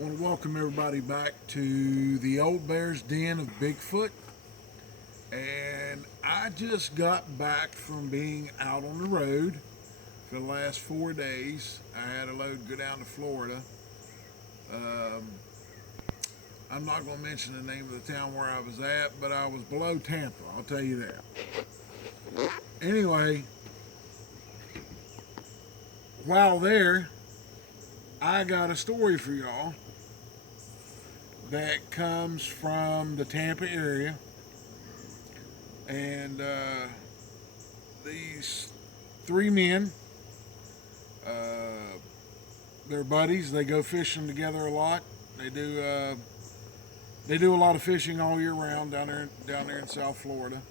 I want to welcome everybody back to the Old Bear's Den of Bigfoot. And I just got back from being out on the road for the last 4 days. I had a load go down to Florida. Um, I'm not going to mention the name of the town where I was at, but I was below Tampa, I'll tell you that. Anyway, while there, I got a story for y'all that comes from the Tampa area. And these three men, uh, they're buddies. They go fishing together a lot. They do a lot of fishing all year round down there in South Florida.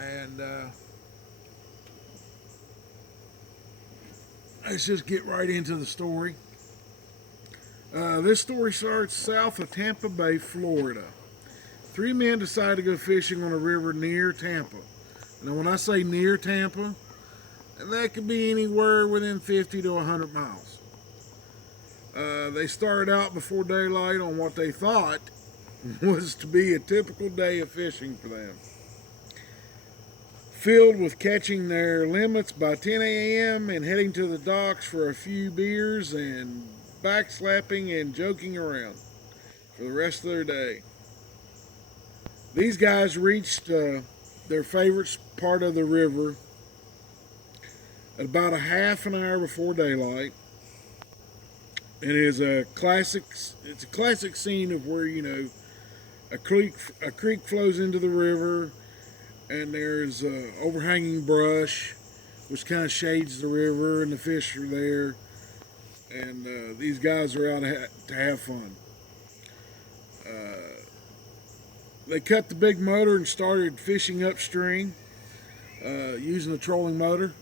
And let's just get right into the story. This story starts south of Tampa Bay, Florida. Three men decide to go fishing on a river near Tampa. Now, when I say near Tampa, that could be anywhere within 50 to 100 miles. They started out before daylight on what they thought was to be a typical day of fishing for them, filled with catching their limits by 10 a.m. and heading to the docks for a few beers and backslapping and joking around for the rest of their day. These guys reached their favorite part of the river at about a half an hour before daylight. It is it's a classic scene of where, a creek flows into the river, and there's overhanging brush which kind of shades the river, and the fish are there, and these guys are out to have fun. They cut the big motor and started fishing upstream using the trolling motor.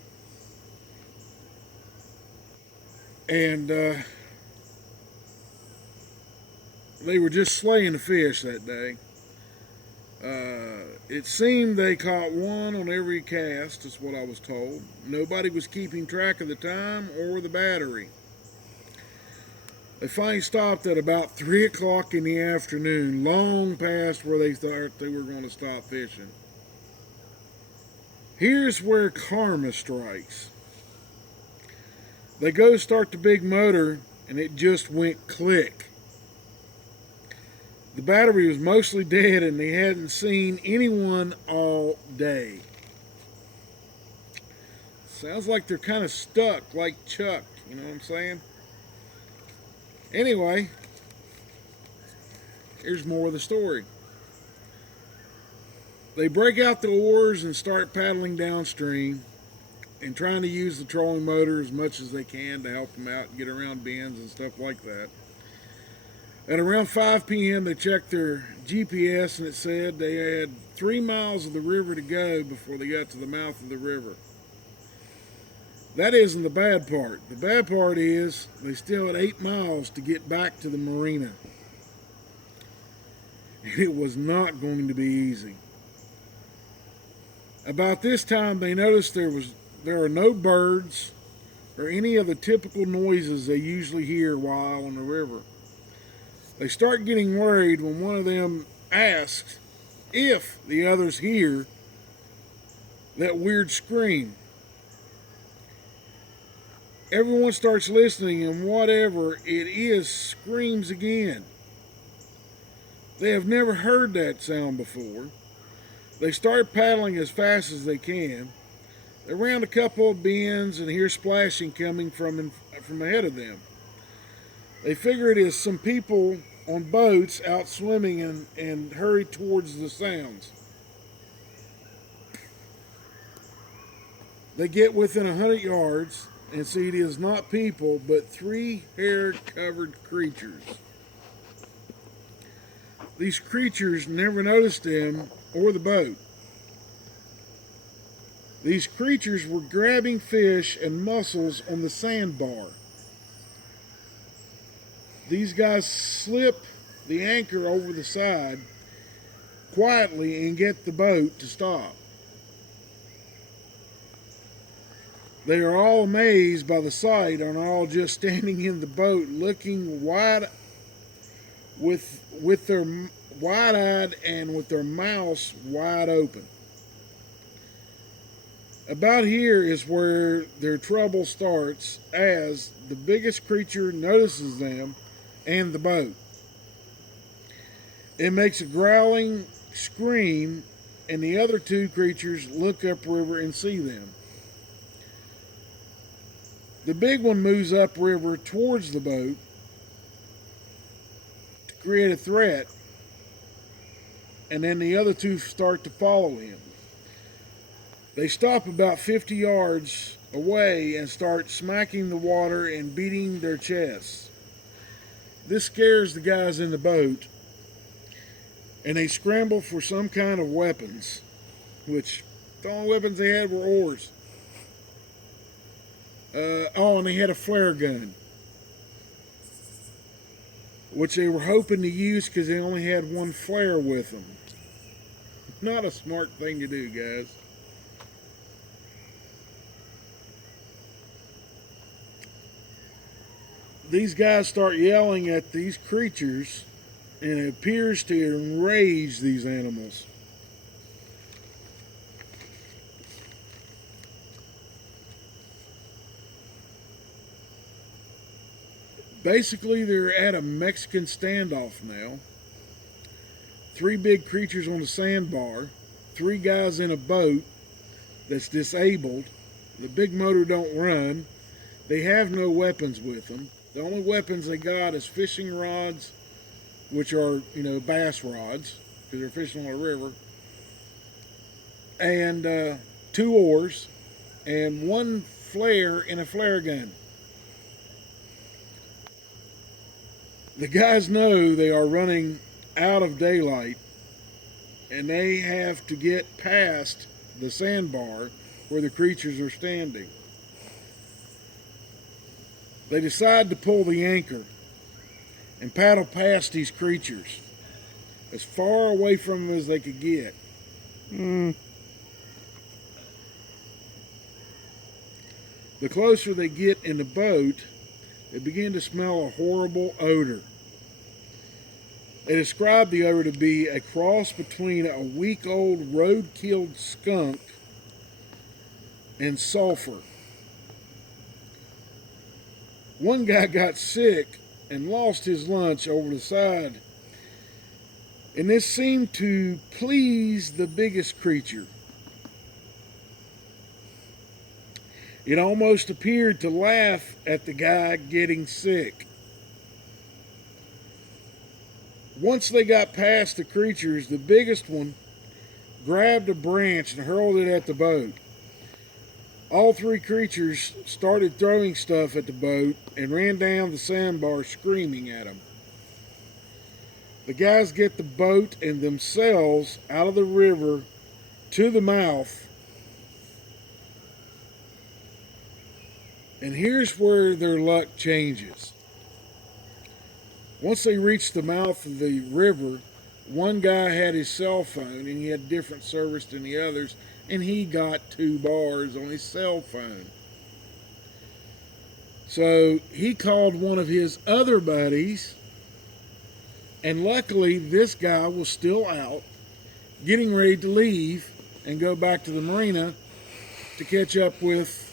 And they were just slaying the fish that day. It seemed they caught one on every cast, is what I was told. Nobody was keeping track of the time or the battery. They finally stopped at about 3 o'clock in the afternoon, long past where they thought they were going to stop fishing. Here's where karma strikes. They go start the big motor, and it just went click. The battery was mostly dead, and they hadn't seen anyone all day. Sounds like they're kind of stuck, like Chuck, you know what I'm saying? Anyway, here's more of the story. They break out the oars and start paddling downstream and trying to use the trolling motor as much as they can to help them out and get around bends and stuff like that. At around 5 p.m., they checked their GPS, and it said they had 3 miles of the river to go before they got to the mouth of the river. That isn't the bad part. The bad part is they still had 8 miles to get back to the marina. And it was not going to be easy. About this time, they noticed there are no birds or any of the typical noises they usually hear while on the river. They start getting worried when one of them asks if the others hear that weird scream. Everyone starts listening, and whatever it is screams again. They have never heard that sound before. They start paddling as fast as they can. They round a couple of bends and hear splashing coming from ahead of them. They figure it is some people on boats out swimming and hurry towards the sounds. They get within 100 yards and see it is not people, but 3 hair-covered creatures. These creatures never noticed them or the boat. These creatures were grabbing fish and mussels on the sandbar. These guys slip the anchor over the side quietly and get the boat to stop. They are all amazed by the sight and are all just standing in the boat looking wide with their wide-eyed and with their mouths wide open. About here is where their trouble starts, as the biggest creature notices them and the boat. It makes a growling scream, and the other two creatures look upriver and see them. The big one moves upriver towards the boat to create a threat, and then the other two start to follow him. They stop about 50 yards away and start smacking the water and beating their chests. This scares the guys in the boat, and they scramble for some kind of weapons, which the only weapons they had were oars. And they had a flare gun, which they were hoping to use because they only had one flare with them. Not a smart thing to do, guys. These guys start yelling at these creatures, and it appears to enrage these animals. Basically, they're at a Mexican standoff now. 3 big creatures on a sandbar, 3 guys in a boat that's disabled. The big motor don't run. They have no weapons with them. The only weapons they got is fishing rods, which are, bass rods, because they're fishing on a river, and 2 oars, and 1 flare and a flare gun. The guys know they are running out of daylight, and they have to get past the sandbar where the creatures are standing. They decide to pull the anchor and paddle past these creatures as far away from them as they could get. The closer they get in the boat, they begin to smell a horrible odor. They describe the odor to be a cross between a week-old road-killed skunk and sulfur. One guy got sick and lost his lunch over the side, and this seemed to please the biggest creature. It almost appeared to laugh at the guy getting sick. Once they got past the creatures, the biggest one grabbed a branch and hurled it at the boat. All 3 creatures started throwing stuff at the boat and ran down the sandbar screaming at them. The guys get the boat and themselves out of the river to the mouth. And here's where their luck changes. Once they reached the mouth of the river, one guy had his cell phone, and he had different service than the others, and he got 2 bars on his cell phone. So he called one of his other buddies, and luckily this guy was still out, getting ready to leave and go back to the marina to catch up with,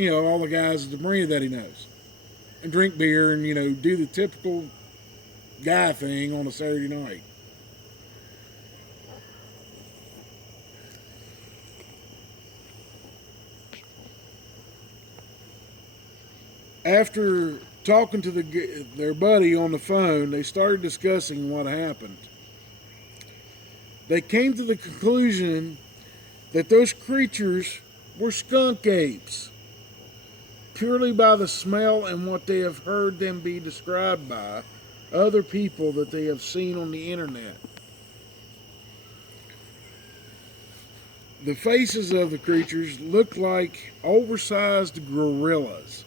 all the guys at the marina that he knows, and drink beer and, do the typical guy thing on a Saturday night. After talking to their buddy on the phone, they started discussing what happened. They came to the conclusion that those creatures were skunk apes, purely by the smell and what they have heard them be described by other people that they have seen on the internet. The faces of the creatures looked like oversized gorillas.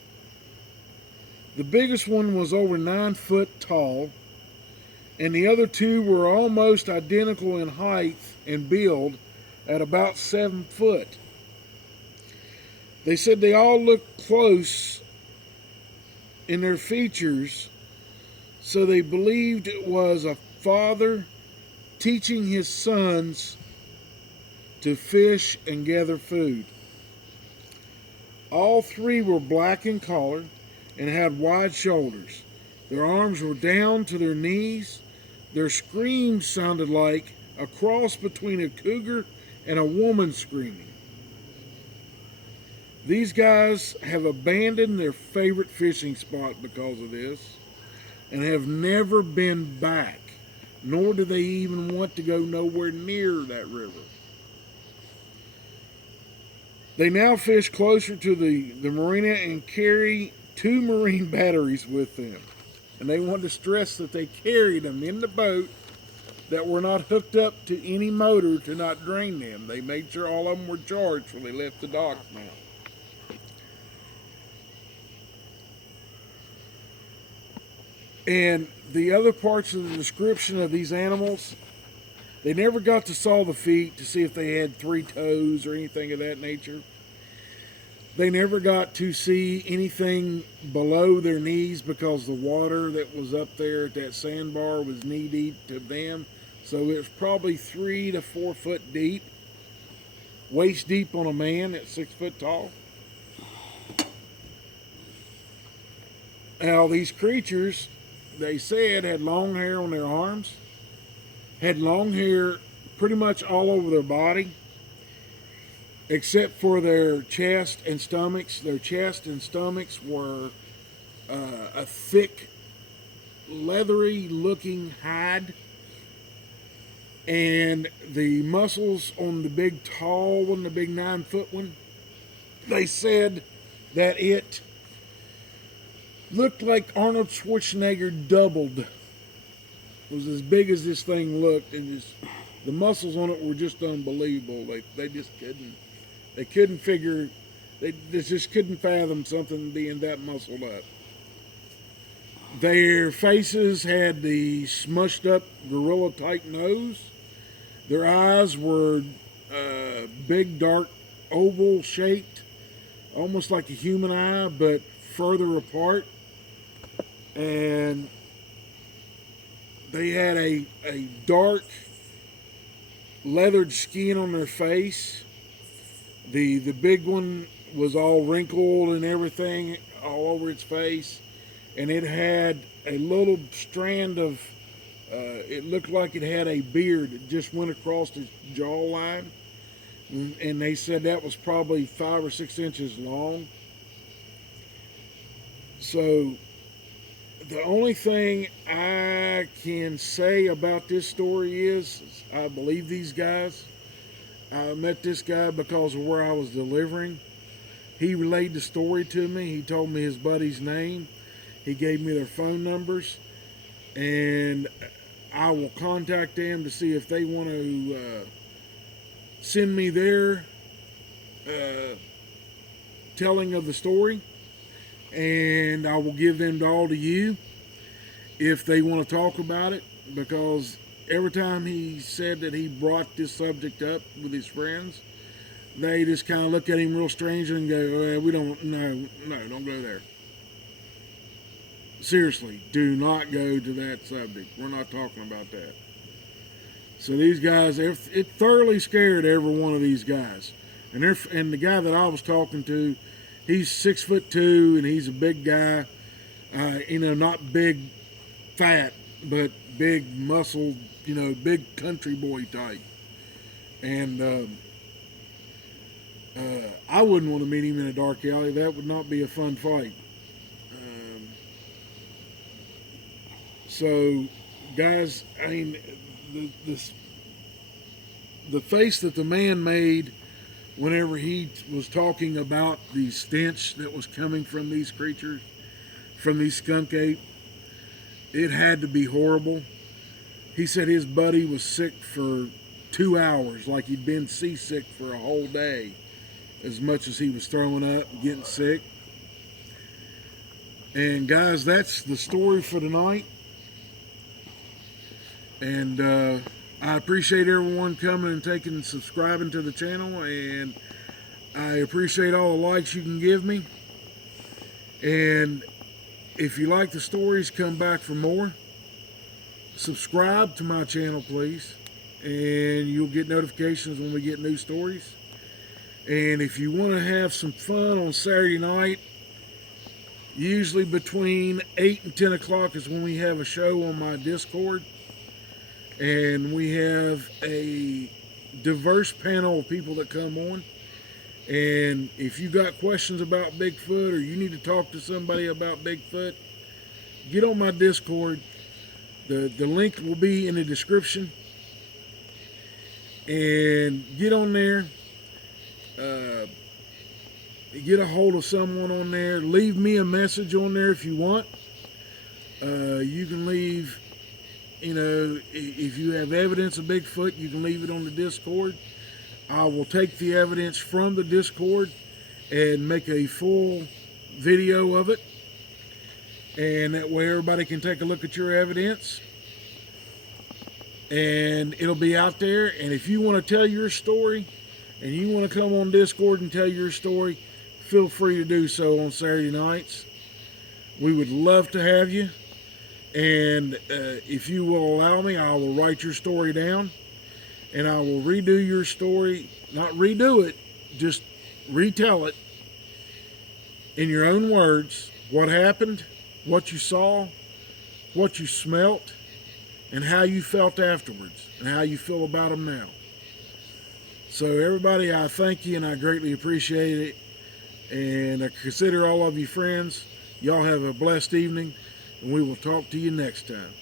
The biggest one was over 9 foot tall, and the other 2 were almost identical in height and build at about 7 foot. They said they all looked close in their features, so they believed it was a father teaching his sons to fish and gather food. All three were black in color and had wide shoulders. Their arms were down to their knees. Their screams sounded like a cross between a cougar and a woman screaming. These guys have abandoned their favorite fishing spot because of this and have never been back, nor do they even want to go nowhere near that river. They now fish closer to the marina and carry 2 marine batteries with them. And they want to stress that they carried them in the boat, that were not hooked up to any motor to not drain them. They made sure all of them were charged when they left the docks now. And the other parts of the description of these animals, they never got to saw the feet to see if they had 3 toes or anything of that nature. They never got to see anything below their knees because the water that was up there at that sandbar was knee deep to them. So it was probably 3 to 4 foot deep, waist deep on a man at 6 foot tall. Now these creatures, they said, had long hair on their arms, had long hair pretty much all over their body, except for their chest and stomachs. Their chest and stomachs were a thick, leathery looking hide. And the muscles on the big tall one, the big 9 foot one, they said that it looked like Arnold Schwarzenegger doubled. It was as big as this thing looked, and just the muscles on it were just unbelievable. They just couldn't figure, they just couldn't fathom something being that muscled up. Their faces had the smushed up gorilla type nose. Their eyes were big, dark, oval shaped, almost like a human eye, but further apart. And they had a dark, leathered skin on their face. The big one was all wrinkled and everything all over its face. And it had a little strand of, it looked like it had a beard that just went across its jawline. And they said that was probably 5 or 6 inches long. So the only thing I can say about this story is I believe these guys. I met this guy because of where I was delivering. He relayed the story to me. He told me his buddy's name. He gave me their phone numbers, and I will contact them to see if they want to send me their telling of the story, and I will give them all to you if they want to talk about it, because every time he said that he brought this subject up with his friends, they just kind of look at him real strange and go, well, we don't, no, don't go there. Seriously, do not go to that subject. We're not talking about that. So these guys, it thoroughly scared every one of these guys. And the guy that I was talking to, he's 6'2", and he's a big guy. Not big, fat, but big muscle, big country boy type. And I wouldn't want to meet him in a dark alley. That would not be a fun fight. So, guys, I mean, the face that the man made whenever he was talking about the stench that was coming from these creatures, from these skunk ape, it had to be horrible. He said his buddy was sick for 2 hours, like he'd been seasick for a whole day, as much as he was throwing up and getting sick. And guys, that's the story for tonight. And I appreciate everyone coming and subscribing to the channel. And I appreciate all the likes you can give me. And if you like the stories, come back for more. Subscribe to my channel, please, and you'll get notifications when we get new stories. And if you want to have some fun on Saturday night, usually between 8 and 10 o'clock is when we have a show on my Discord. And we have a diverse panel of people that come on. And if you got questions about Bigfoot or you need to talk to somebody about Bigfoot, get on my Discord. The link will be in the description. And get on there. Get a hold of someone on there. Leave me a message on there if you want. You can leave, if you have evidence of Bigfoot, you can leave it on the Discord. I will take the evidence from the Discord and make a full video of it. And that way everybody can take a look at your evidence. And it'll be out there. And if you want to tell your story and you want to come on Discord and tell your story, feel free to do so on Saturday nights. We would love to have you. And if you will allow me, I will write your story down. And I will redo your story. Not redo it, just retell it in your own words. What happened, what you saw, what you smelt, and how you felt afterwards, and how you feel about them now. So everybody, I thank you and I greatly appreciate it. And I consider all of you friends. Y'all have a blessed evening, and we will talk to you next time.